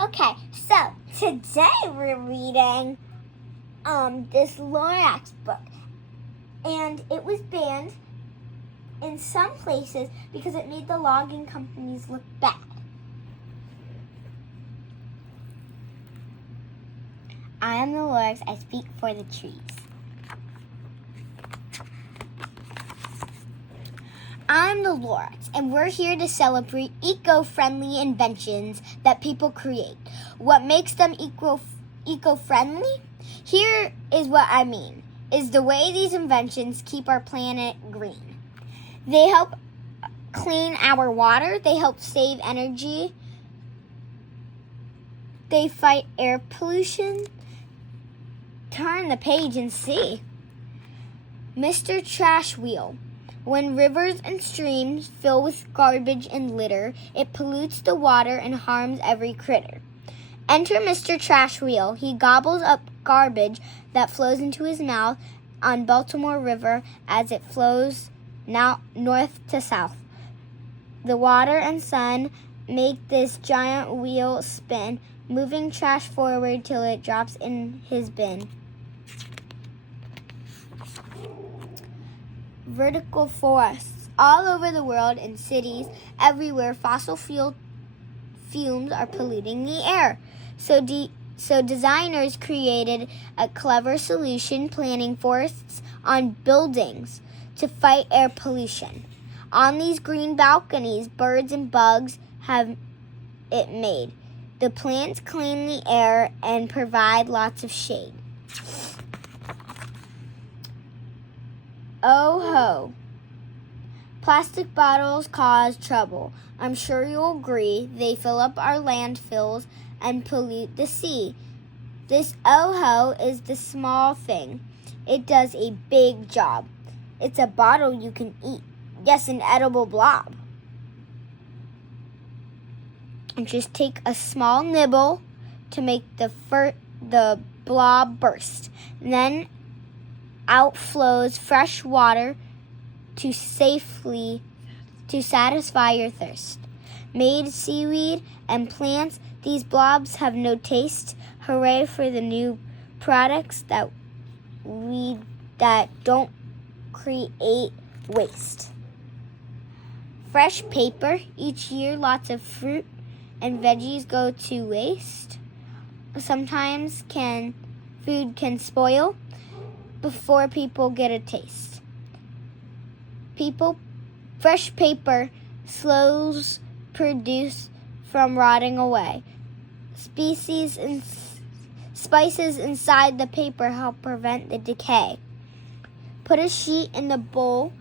Okay, so today we're reading this Lorax book, and it was banned in some places because it made the logging companies look bad. I am the Lorax. I speak for the trees. I'm the Lorax, and we're here to celebrate eco-friendly inventions that people create. What makes them eco-friendly? Here is what I mean, is the way these inventions keep our planet green. They help clean our water, they help save energy, they fight air pollution. Turn the page and see. Mr. Trash Wheel. When rivers and streams fill with garbage and litter, it pollutes the water and harms every critter. Enter Mr. Trash Wheel. He gobbles up garbage that flows into his mouth on Baltimore River as it flows now north to south. The water and sun make this giant wheel spin, moving trash forward till it drops in his bin. Vertical forests. All over the world, in cities, everywhere, fossil fuel fumes are polluting the air. So designers created a clever solution, planting forests on buildings to fight air pollution. On these green balconies, birds and bugs have it made. The plants clean the air and provide lots of shade. Oh ho. Plastic bottles cause trouble. I'm sure you'll agree. They fill up our landfills and pollute the sea. This oh ho is the small thing. It does a big job. It's a bottle you can eat. Yes, an edible blob. And just take a small nibble to make the blob burst. And then out flows fresh water to satisfy your thirst. Made seaweed and plants, these blobs have no taste. Hooray for the new products that don't create waste. Fresh paper. Each year, lots of fruit and veggies go to waste. Sometimes food can spoil before people get a taste. Fresh paper slows produce from rotting away. Spices inside the paper help prevent the decay. Put a sheet in the bowl,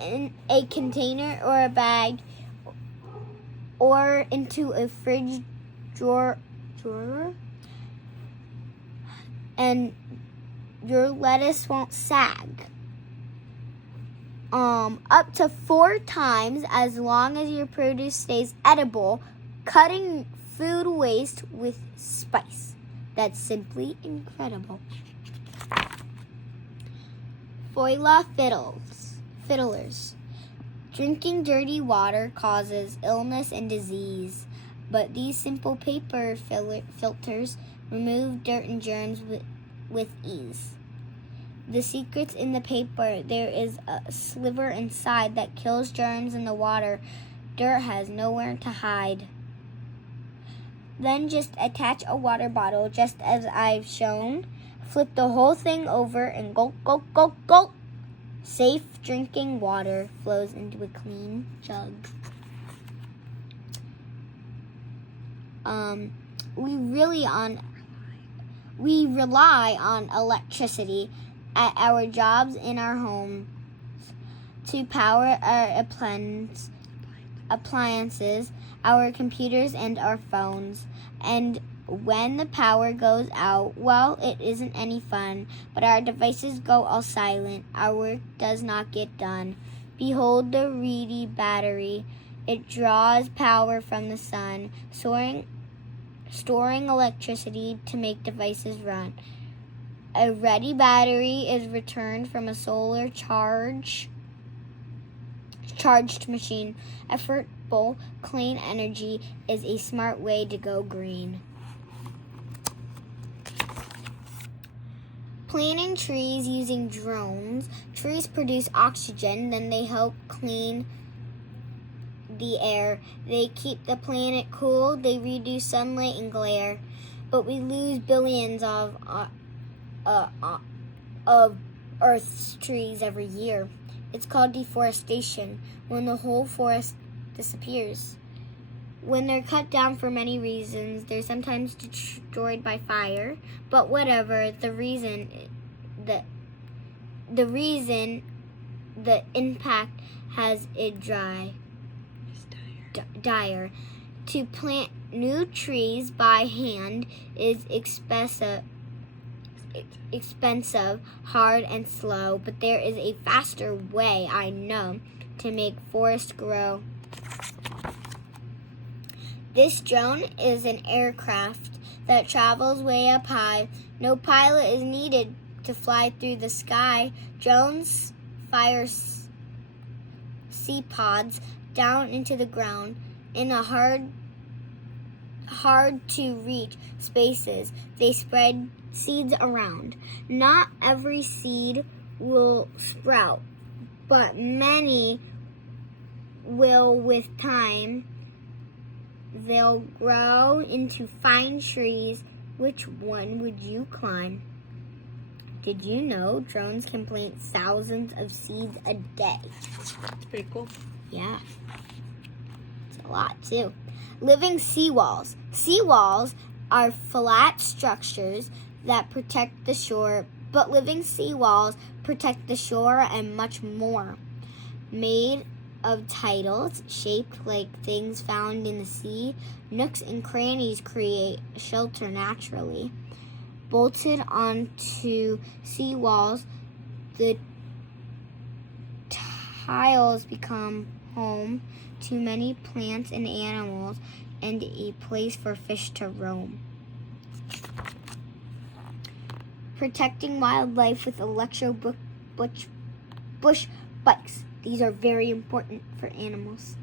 in a container or a bag, or into a fridge drawer, and your lettuce won't sag. Up to 4 times as long as your produce stays edible, cutting food waste with spice. That's simply incredible. Foila fiddlers. Drinking dirty water causes illness and disease, but these simple paper filters remove dirt and germs with ease. The secret's in the paper. There is a sliver inside that kills germs in the water. Dirt has nowhere to hide. Then just attach a water bottle, just as I've shown. Flip the whole thing over and gulp, gulp, gulp, gulp. Safe drinking water flows into a clean jug. We rely on electricity at our jobs, in our homes, to power our appliances, our computers, and our phones. And when the power goes out, well, it isn't any fun, but our devices go all silent. Our work does not get done. Behold the reedy battery. It draws power from the sun, storing electricity to make devices run. A ready battery is returned from a solar charged machine. Effortful, clean energy is a smart way to go green. planting trees using drones. Trees produce oxygen, then they help clean the air. They keep the planet cool. They reduce sunlight and glare. But we lose billions of Earth's trees every year. It's called deforestation, when the whole forest disappears. When they're cut down for many reasons, they're sometimes destroyed by fire. But whatever the reason, the impact has it dire. To plant new trees by hand is expensive, hard, and slow, but there is a faster way, I know, to make forests grow. This drone is an aircraft that travels way up high. No pilot is needed to fly through the sky. Drones fire seed pods down into the ground in a hard to reach spaces. They spread seeds around. Not every seed will sprout, but many will. With time, they'll grow into fine trees. Which one would you climb? Did you know drones can plant thousands of seeds a day? That's pretty cool. Yeah. It's a lot, too. Living seawalls. Seawalls are flat structures that protect the shore, but living seawalls protect the shore and much more. Made of tiles shaped like things found in the sea, nooks and crannies create shelter naturally. Bolted onto seawalls, the tiles become home to many plants and animals and a place for fish to roam. Protecting wildlife with bush bikes. These are very important for animals.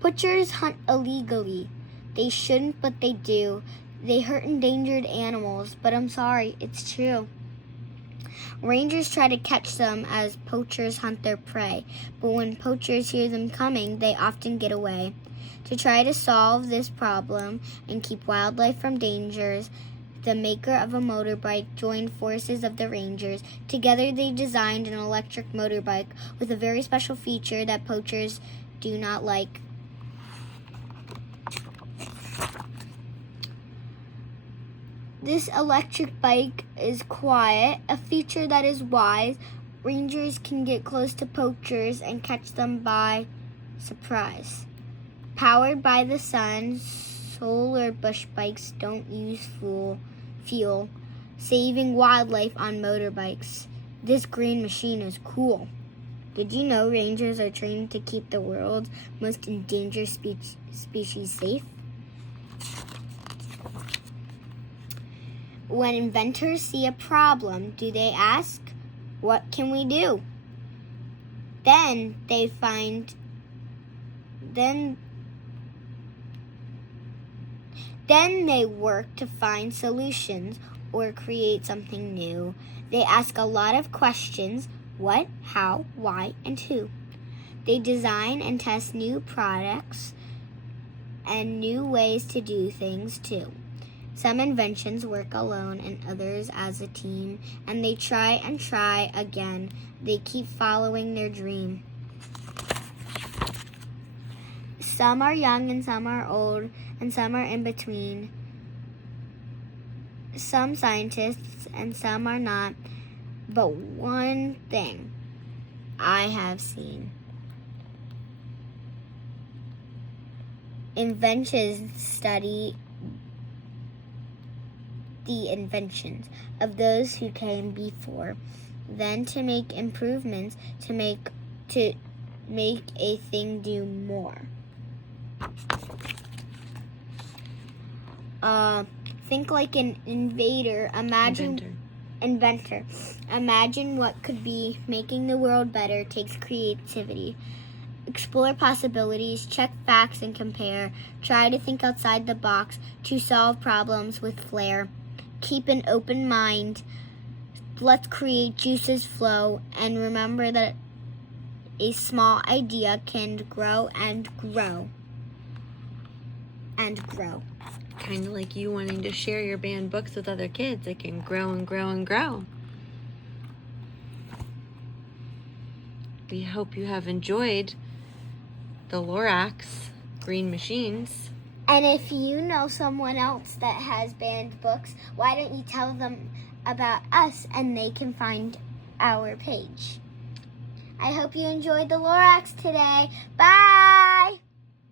Butchers hunt illegally. They shouldn't, but they do. They hurt endangered animals, but I'm sorry, it's true. Rangers try to catch them as poachers hunt their prey, but when poachers hear them coming, they often get away. To try to solve this problem and keep wildlife from dangers, the maker of a motorbike joined forces of the Rangers. Together they designed an electric motorbike with a very special feature that poachers do not like. This electric bike is quiet, a feature that is wise. Rangers can get close to poachers and catch them by surprise. Powered by the sun, solar bush bikes don't use fuel, saving wildlife on motorbikes. This green machine is cool. Did you know rangers are trained to keep the world's most endangered species safe? When inventors see a problem, do they ask, "What can we do?" Then they work to find solutions or create something new. They ask a lot of questions: what, how, why, and who. They design and test new products and new ways to do things too. Some inventions work alone and others as a team, and they try and try again. They keep following their dream. Some are young and some are old, and some are in between. Some scientists and some are not. But one thing I have seen: inventions study the inventions of those who came before, then to make improvements to make a thing do more. Think like an inventor. Imagine what could be. Making the world better takes creativity. Explore possibilities, check facts and compare. Try to think outside the box to solve problems with flair. Keep an open mind. let's create juices flow, and remember that a small idea can grow and grow and grow. Kind of like you wanting to share your banned books with other kids. It can grow and grow and grow. We hope you have enjoyed the Lorax green machines. And if you know someone else that has banned books, why don't you tell them about us and they can find our page. I hope you enjoyed the Lorax today. Bye!